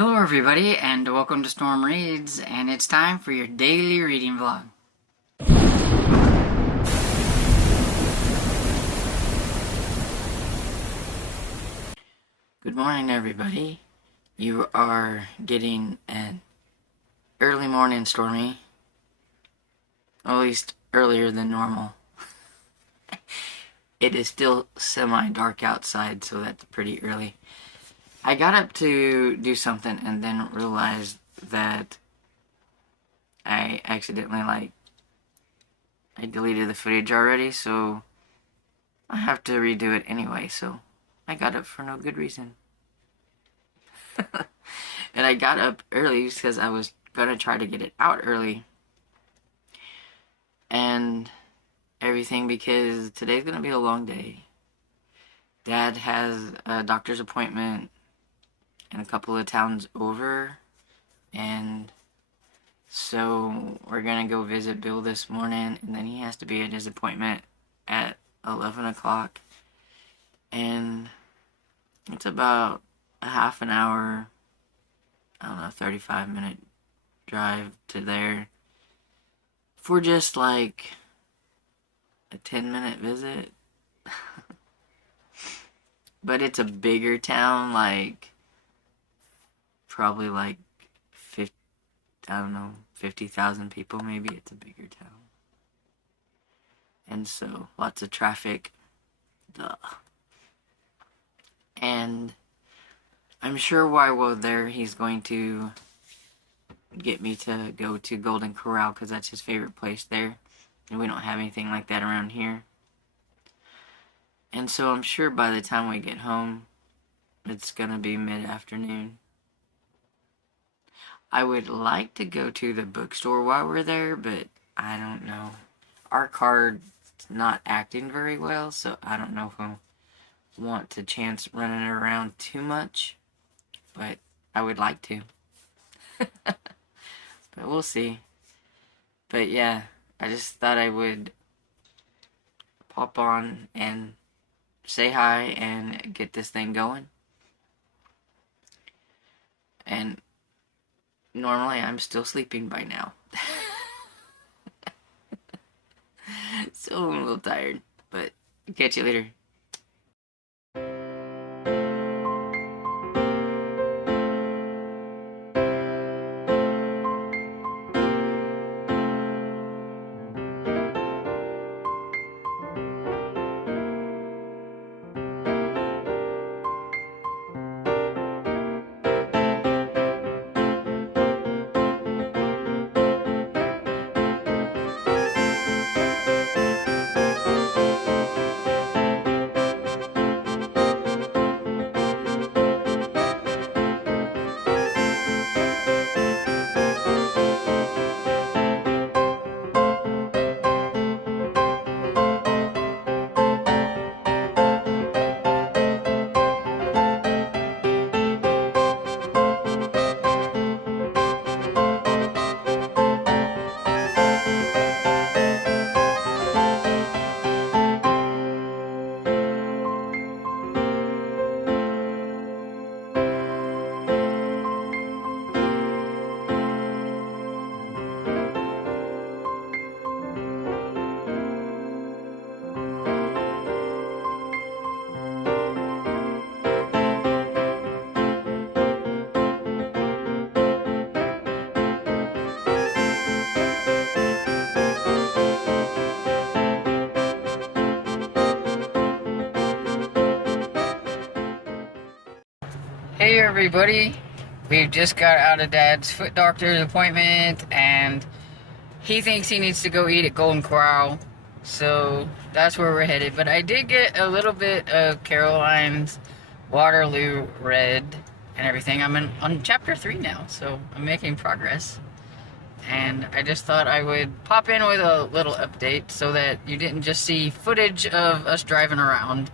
Hello everybody and welcome to Storm Reads, and it's time for your daily reading vlog. Good morning everybody. You are getting an early morning Stormy. At least earlier than normal. It is still semi-dark outside, so that's pretty early. I got up to do something and then realized that I accidentally, I deleted the footage already, so I have to redo it anyway, so I got up for no good reason. And I got up early because I was gonna try to get it out early and everything, because today's gonna be a long day. Dad has a doctor's appointment in a couple of towns over, and so we're gonna go visit Bill this morning, and then he has to be at his appointment at 11 o'clock, and it's about a half an hour, 35-minute drive to there for just like a 10-minute visit. But it's a bigger town, probably 50,000 people maybe. It's a bigger town. And so, lots of traffic. Duh. And I'm sure while we're there, he's going to get me to go to Golden Corral, because that's his favorite place there. And we don't have anything like that around here. And so I'm sure by the time we get home, it's gonna be mid-afternoon. I would like to go to the bookstore while we're there, but I don't know. Our card's not acting very well, so I don't know if I'll want to chance running it around too much, but I would like to. But we'll see. But yeah, I just thought I would pop on and say hi and get this thing going. And normally I'm still sleeping by now. So I'm a little tired, but catch you later. Hey everybody, we've just got out of Dad's foot doctor's appointment, and he thinks he needs to go eat at Golden Corral, so that's where we're headed. But I did get a little bit of Caroline's Waterloo read and everything. I'm on chapter 3 now, so I'm making progress. And I just thought I would pop in with a little update so that you didn't just see footage of us driving around.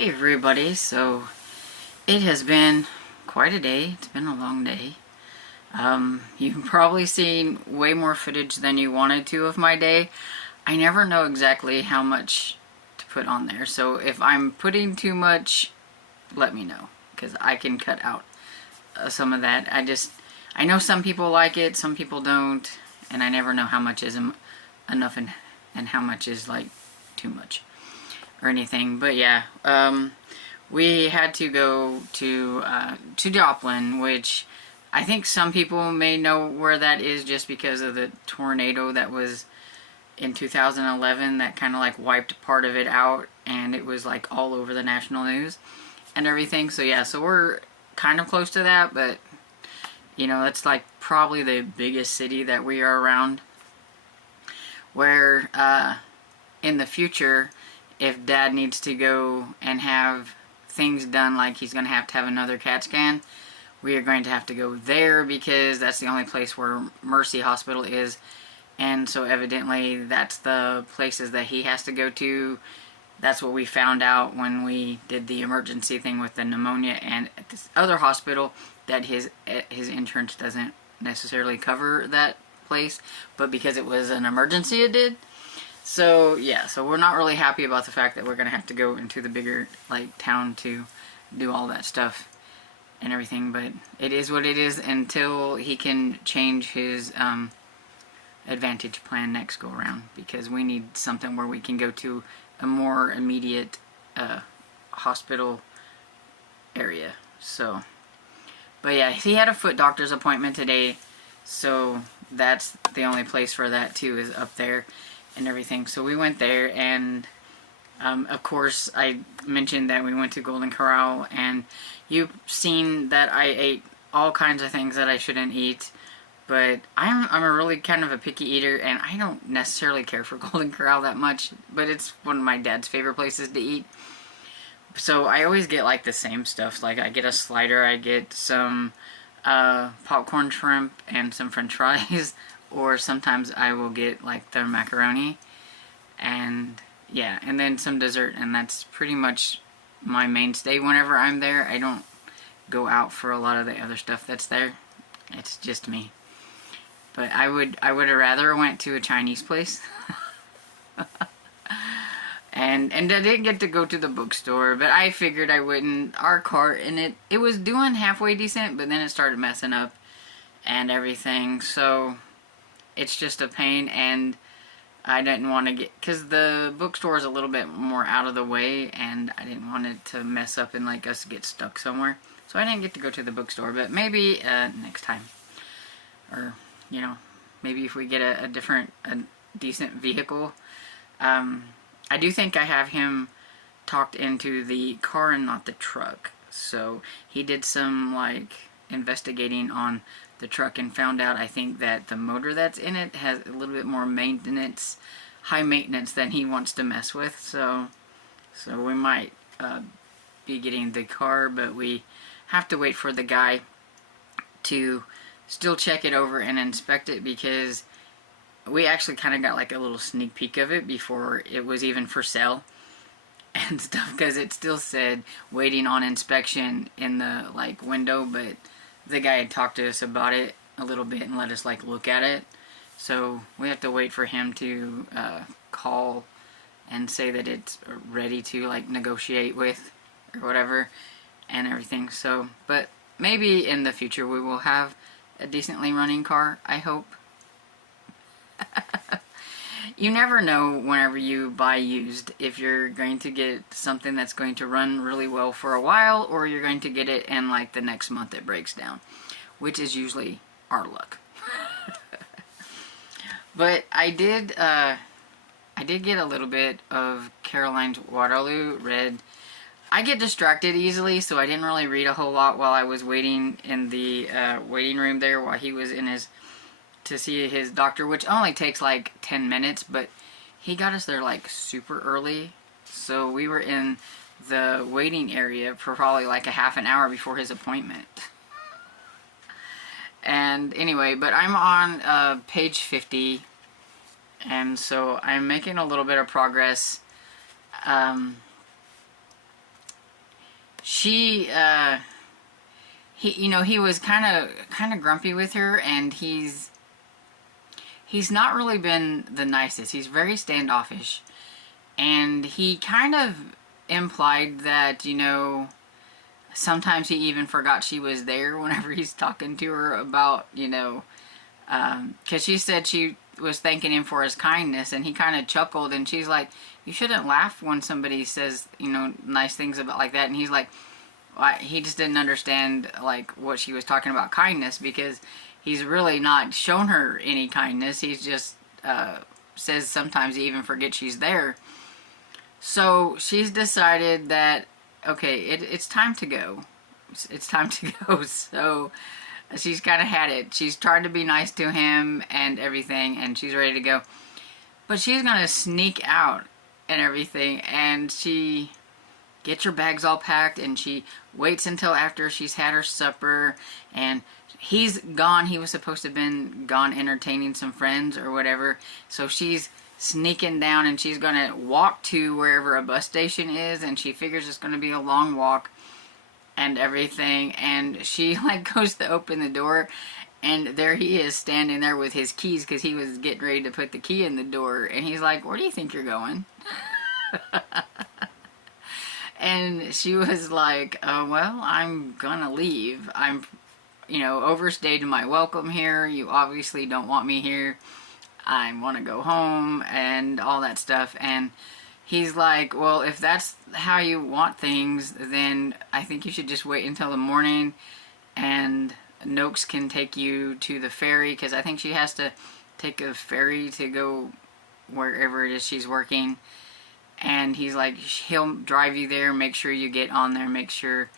Hey everybody, so it has been quite a day. It's been a long day. You've probably seen way more footage than you wanted to of my day. I never know exactly how much to put on there, so if I'm putting too much, let me know, because I can cut out some of that. I know some people like it, some people don't, and I never know how much is enough and how much is like too much or anything. But yeah, we had to go to Joplin, which I think some people may know where that is just because of the tornado that was in 2011 that kind of like wiped part of it out, and it was like all over the national news and everything. So yeah, so we're kind of close to that, but you know, it's like probably the biggest city that we are around, where in the future, if Dad needs to go and have things done, like he's going to have another CAT scan, we are going to have to go there because that's the only place where Mercy Hospital is, and so evidently that's the places that he has to go to. That's what we found out when we did the emergency thing with the pneumonia, and at this other hospital that his insurance doesn't necessarily cover that place, but because it was an emergency it did. So yeah, so we're not really happy about the fact that we're gonna have to go into the bigger like town to do all that stuff and everything, but it is what it is until he can change his Advantage plan next go around, because we need something where we can go to a more immediate hospital area. So, but yeah, he had a foot doctor's appointment today, so that's the only place for that too, is up there and everything. So we went there, and of course I mentioned that we went to Golden Corral, and you've seen that I ate all kinds of things that I shouldn't eat, but I'm a really kind of a picky eater, and I don't necessarily care for Golden Corral that much, but it's one of my dad's favorite places to eat. So I always get like the same stuff. Like I get a slider, I get some popcorn shrimp and some french fries, or sometimes I will get like their macaroni, and yeah, and then some dessert, and that's pretty much my mainstay whenever I'm there. I don't go out for a lot of the other stuff that's there. It's just me. But I would have rather went to a Chinese place. and I didn't get to go to the bookstore, but I figured I wouldn't. Our cart, and it was doing halfway decent, but then it started messing up and everything. So it's just a pain, and I didn't want to get, because the bookstore is a little bit more out of the way, and I didn't want it to mess up and like us get stuck somewhere. So I didn't get to go to the bookstore, but maybe next time. Or, you know, maybe if we get a decent vehicle. I do think I have him talked into the car and not the truck. So he did some like investigating on the truck and found out, I think, that the motor that's in it has a little bit more maintenance, high maintenance, than he wants to mess with. So we might be getting the car, but we have to wait for the guy to still check it over and inspect it, because we actually kind of got like a little sneak peek of it before it was even for sale and stuff, because it still said waiting on inspection in the like window, but the guy had talked to us about it a little bit and let us like look at it. So we have to wait for him to call and say that it's ready to like negotiate with or whatever and everything. So, but maybe in the future we will have a decently running car, I hope. You never know whenever you buy used if you're going to get something that's going to run really well for a while, or you're going to get it and like the next month it breaks down, which is usually our luck. But I did get a little bit of Caroline's Waterloo read. I get distracted easily, so I didn't really read a whole lot while I was waiting in the waiting room there while he was in to see his doctor, which only takes like 10 minutes, but he got us there like super early. So we were in the waiting area for probably like a half an hour before his appointment. And anyway, but I'm on page 50, and so I'm making a little bit of progress. she, he was kind of grumpy with her, and he's not really been the nicest. He's very standoffish, and he kind of implied that, sometimes he even forgot she was there whenever he's talking to her about, because she said she was thanking him for his kindness, and he kind of chuckled, and she's like, you shouldn't laugh when somebody says, nice things about like that. And he's like, well, he just didn't understand like what she was talking about kindness, because he's really not shown her any kindness. He's just says sometimes he even forgets she's there. So she's decided that, okay, it's time to go. It's time to go. So she's kind of had it. She's tried to be nice to him and everything, and she's ready to go. But she's going to sneak out and everything, and she gets her bags all packed, and she waits until after she's had her supper, and he's gone. He was supposed to have been gone entertaining some friends or whatever. So she's sneaking down, and she's going to walk to wherever a bus station is, and she figures it's going to be a long walk and everything. And she like goes to open the door, and there he is standing there with his keys, because he was getting ready to put the key in the door. And he's like, where do you think you're going? And she was like, oh, well, I'm gonna leave. I'm, overstayed my welcome here. You obviously don't want me here. I want to go home and all that stuff. And he's like, well, if that's how you want things, then I think you should just wait until the morning, and Noakes can take you to the ferry, because I think she has to take a ferry to go wherever it is she's working. And he's like, he'll drive you there, make sure you get on there, make sure,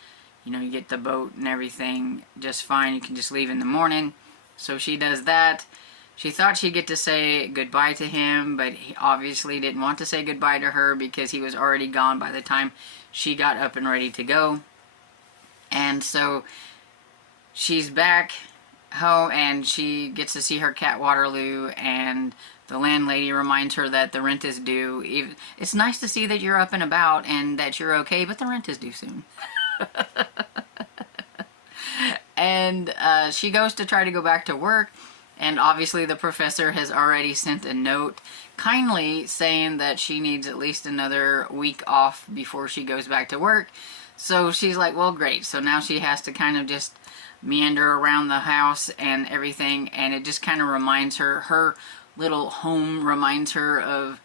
you get the boat and everything just fine. You can just leave in the morning. So she does that. She thought she'd get to say goodbye to him, but he obviously didn't want to say goodbye to her, because he was already gone by the time she got up and ready to go. And so she's back home, and she gets to see her cat Waterloo, and the landlady reminds her that the rent is due. It's nice to see that you're up and about and that you're okay, but the rent is due soon. And she goes to try to go back to work, and obviously the professor has already sent a note kindly saying that she needs at least another week off before she goes back to work. So she's like, well, great. So now she has to kind of just meander around the house and everything, and it just kind of reminds her little home reminds her of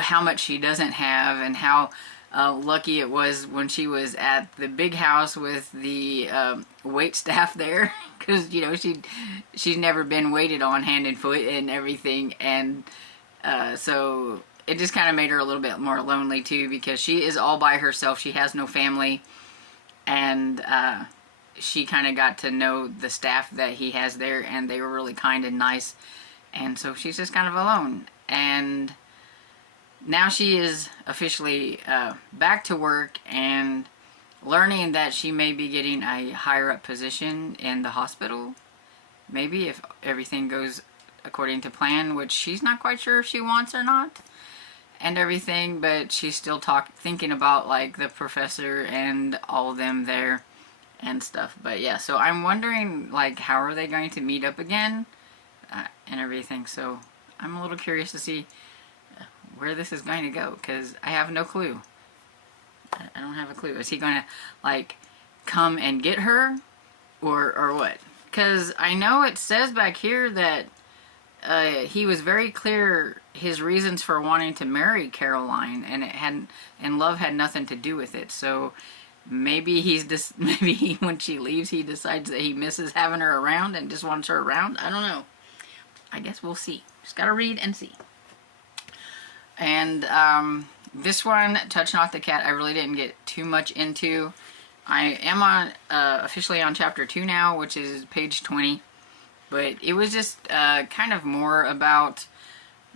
how much she doesn't have, and how lucky it was when she was at the big house with the wait staff there, because she's never been waited on hand and foot and everything. And so it just kind of made her a little bit more lonely too, because she is all by herself. She has no family, and she kind of got to know the staff that he has there, and they were really kind and nice. And so she's just kind of alone. And now she is officially back to work, and learning that she may be getting a higher up position in the hospital. Maybe, if everything goes according to plan, which she's not quite sure if she wants or not, and everything. But she's still thinking about like the professor and all of them there and stuff. But yeah, so I'm wondering like, how are they going to meet up again? And everything. So I'm a little curious to see where this is going to go, because I have no clue. I don't have a clue. Is he going to like come and get her, or what? Because I know it says back here that he was very clear his reasons for wanting to marry Caroline, and love had nothing to do with it. So maybe maybe when she leaves, he decides that he misses having her around and just wants her around. I don't know. I guess we'll see. Just gotta read and see. And this one, Touch Not the Cat, I really didn't get too much into. I am on officially on chapter 2 now, which is page 20. But it was just kind of more about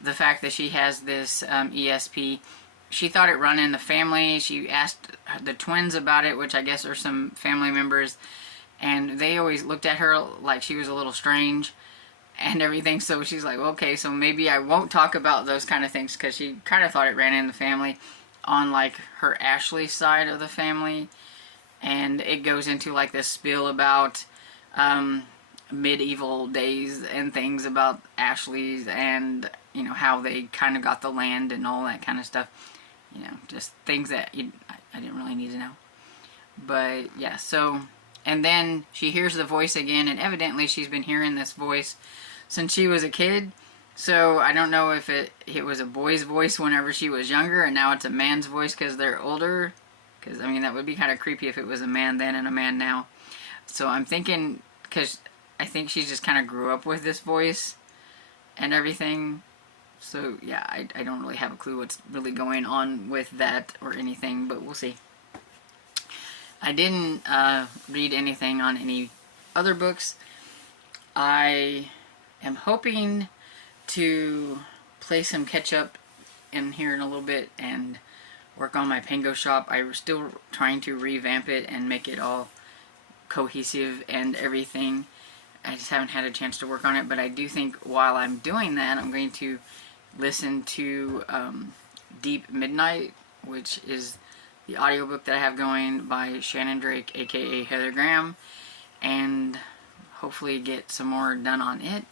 the fact that she has this ESP. She thought it run in the family. She asked the twins about it, which I guess are some family members. And they always looked at her like she was a little strange and everything. So she's like, okay, so maybe I won't talk about those kind of things, because she kind of thought it ran in the family on like her Ashley side of the family and it goes into like this spiel about medieval days and things about Ashley's, and you know how they kind of got the land and all that kind of stuff. You know, just things that I didn't really need to know. But yeah, so, and then she hears the voice again, and evidently she's been hearing this voice since she was a kid. So I don't know if it was a boy's voice whenever she was younger, and now it's a man's voice because they're older. Because, I mean, that would be kind of creepy if it was a man then and a man now. So I'm thinking, because I think she just kind of grew up with this voice and everything. So, yeah, I don't really have a clue what's really going on with that or anything, but we'll see. I didn't read anything on any other books. I am hoping to play some catch up in here in a little bit and work on my Pango shop. I'm still trying to revamp it and make it all cohesive and everything. I just haven't had a chance to work on it, but I do think while I'm doing that, I'm going to listen to Deep Midnight, which is the audiobook that I have going by Shannon Drake, aka Heather Graham, and hopefully get some more done on it.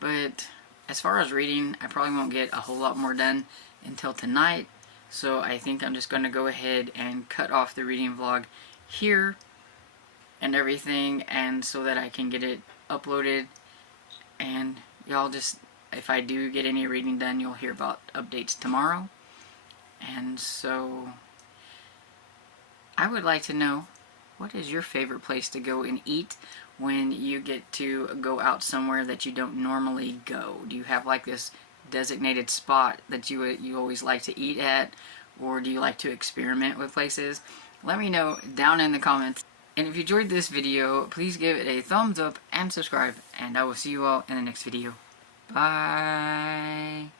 But as far as reading, I probably won't get a whole lot more done until tonight, so I think I'm just going to go ahead and cut off the reading vlog here and everything, and so that I can get it uploaded, and y'all just, if I do get any reading done, you'll hear about updates tomorrow. And so I would like to know, what is your favorite place to go and eat when you get to go out somewhere that you don't normally go? Do you have like this designated spot that you always like to eat at, or do you like to experiment with places? Let me know down in the comments. And if you enjoyed this video, please give it a thumbs up and subscribe, and I will see you all in the next video. Bye.